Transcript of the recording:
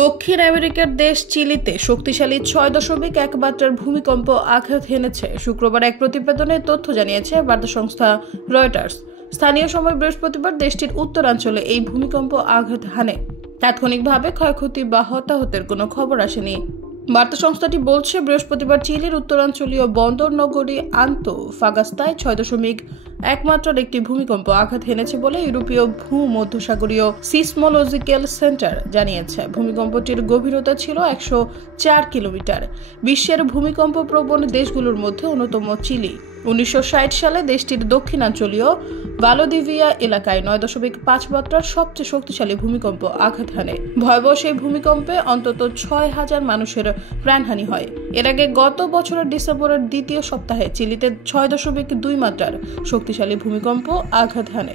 দক্ষিণ আমেরিকার দেশ চিলিতে শক্তিশালী 6.1 মাত্রার ভূমিকম্প আঘাত হেনেছে। শুক্রবার এক প্রতিবেদনে তথ্য জানিয়েছে বার্তা সংস্থা রয়টার্স। স্থানীয় সময় বৃহস্পতিবার দেশটির উত্তরাঞ্চলে এই ভূমিকম্প আঘাত হানে। তাৎক্ষণিকভাবে ক্ষয়ক্ষতি বা হতাহতের কোনো খবর আসেনি। বার্তা সংস্থাটি বলছে, বৃহস্পতিবার চিলির উত্তরাঞ্চলীয় বন্দর নগরী আন্তোফাগাস্তায় 6.1 মাত্রার একটি ভূমিকম্প আঘাত হেনেছে বলে ইউরোপীয় ভূমধ্যসাগরীয় সিসমোলজিক্যাল সেন্টার জানিয়েছে। ভূমিকম্পটির গভীরতা ছিল 104 কিলোমিটার। বিশ্বের ভূমিকম্প প্রবণ দেশগুলোর মধ্যে অন্যতম চিলি। 1960 সালে দেশটির দক্ষিণাঞ্চলীয় ভালোদিভিয়া এলাকায় 9.5 মাত্রার সবচেয়ে শক্তিশালী ভূমিকম্প আঘাত হানে। ভয়াবহ সেই ভূমিকম্পে অন্তত 6,000 মানুষের প্রাণহানি হয়। এর আগে গত বছরের ডিসেম্বরের দ্বিতীয় সপ্তাহে চিলিতে 6.2 মাত্রার শক্তিশালী ভূমিকম্প আঘাত হানে।